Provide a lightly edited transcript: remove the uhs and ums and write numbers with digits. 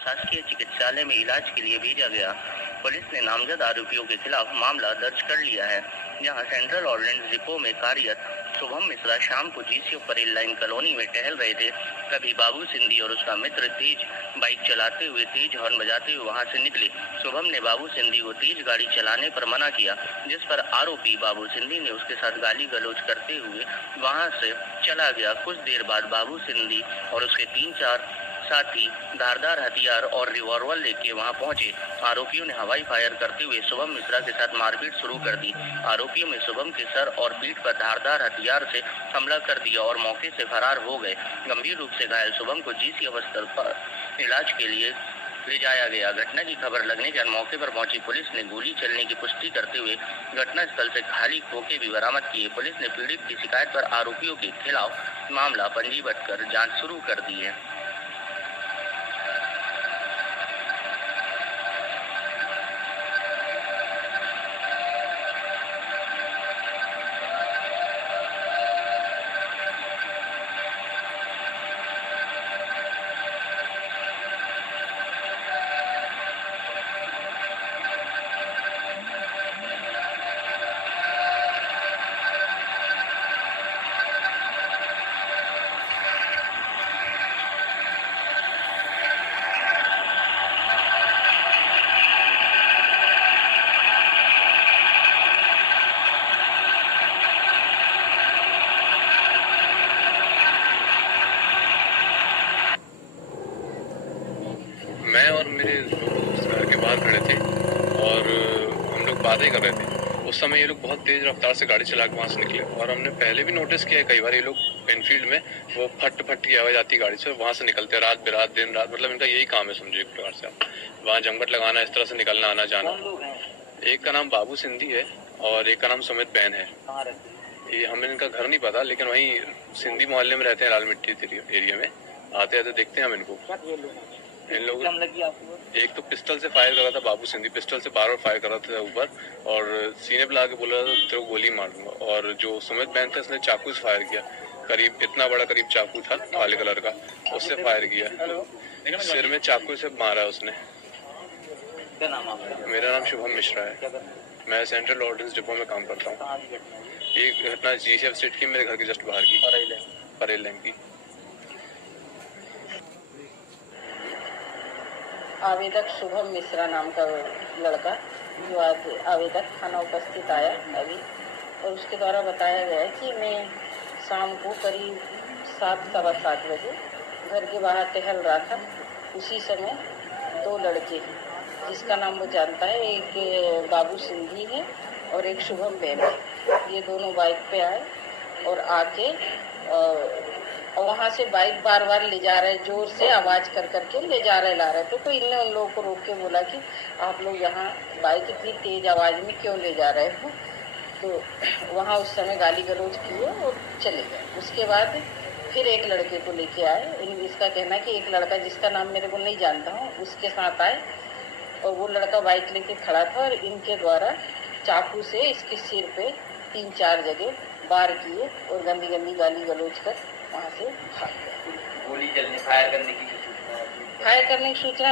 शासकीय चिकित्सालय में इलाज के लिए भेजा गया। पुलिस ने नामजद आरोपियों के खिलाफ मामला दर्ज कर लिया है। यहां सेंट्रल ऑर्डिनेंस डिपो में कार्यरत शुभम मिश्रा शाम को जीसीओ परेल लाइन कॉलोनी में टहल रहे थे। तभी बाबू सिंधी और उसका मित्र तेज बाइक चलाते हुए तेज हॉर्न बजाते हुए वहां से निकले। शुभम ने बाबू सिंधी को तेज गाड़ी चलाने पर मना किया, जिस पर आरोपी बाबू सिंधी ने उसके साथ गाली गलौज करते हुए वहां से चला गया। कुछ देर बाद बाबू सिंधी और उसके 3-4 साथी धारदार हथियार और रिवॉल्वर लेके वहां पहुंचे। आरोपियों ने हवाई फायर करते हुए शुभम मिश्रा के साथ मारपीट शुरू कर दी। आरोपियों में शुभम के सर और पीठ पर धारदार हथियार से हमला कर दिया और मौके से फरार हो गए। गंभीर रूप से घायल शुभम को जीसीओ अस्पताल पर इलाज के लिए ले जाया गया। घटना की खबर लगने के बाद मौके पर पहुंची पुलिस ने गोली चलने की पुष्टि करते हुए घटनास्थल से खाली खोखे भी बरामद किए। पुलिस ने पीड़ित की शिकायत पर आरोपियों के खिलाफ मामला पंजीबद्ध कर जांच शुरू कर दी है। मैं और मेरे दोस्त घर के बाहर खड़े थे और हम लोग बातें कर रहे थे। उस समय ये लोग बहुत तेज रफ्तार से गाड़ी चला के वहाँ से निकले और हमने पहले भी नोटिस किया है कई बार ये लोग एनफील्ड में वो फट फट की आवाज आती है गाड़ी से, वहाँ से निकलते हैं रात बिरात दिन रात, मतलब इनका यही काम है समझो एक प्रकार से। आप वहाँ जमघट लगाना, इस तरह से निकलना आना जाना। एक का नाम बाबू सिंधी है और एक का नाम सुमित बैन है। ये हमें इनका घर नहीं पता, लेकिन वहीं सिंधी मोहल्ले में रहते हैं, लाल मिट्टी एरिया में। आते आते देखते हैं हम इनको। इन लोगों एक तो पिस्टल से फायर कर रहा था, बाबू सिंधी पिस्टल से बार बार फायर कर रहा था ऊपर और सीने पे लाके बोल रहा था तेरे को गोली मार दूंगा। और जो सुमित बैन था उसने चाकू से फायर किया, करीब इतना बड़ा करीब चाकू था काले कलर का, उससे फायर किया। सिर में चाकू से मारा उसने। क्या नाम आपका? मेरा नाम शुभम मिश्रा है। मैं सेंट्रल ऑर्डिनेंस डिपो में काम करता हूँ। ये घटना जीसीएफ स्टेट की मेरे घर के जस्ट बाहर की, परेल लाइन की। आवेदक शुभम मिश्रा नाम का लड़का जो आवेदक थाना उपस्थित आया अभी, और उसके द्वारा बताया गया है कि मैं शाम को करीब 7-7:15 बजे घर के बाहर टहल रहा था। उसी समय 2 लड़के जिसका नाम वो जानता है, एक बाबू सिंधी है और एक शुभम बैन है, ये दोनों बाइक पे आए और आके और वहाँ से बाइक बार बार ले जा रहे, जोर से आवाज़ कर करके ले जा रहे ला रहे थे। तो इनने उन लोगों को रोक के बोला कि आप लोग यहाँ बाइक इतनी तेज आवाज़ में क्यों ले जा रहे हो। तो वहाँ उस समय गाली गलौज किए और चले गए। उसके बाद फिर एक लड़के को लेके आए। इसका कहना है कि एक लड़का जिसका नाम मेरे को नहीं जानता हूँ उसके साथ आए और वो लड़का बाइक लेके खड़ा था और इनके द्वारा चाकू से इसके सिर पे 3-4 जगह वार किए और गंदी गंदी गाली गलौज कर वहाँ से भाग गए। गोली चलने फायर करने की सूचना फायर करने की सूचना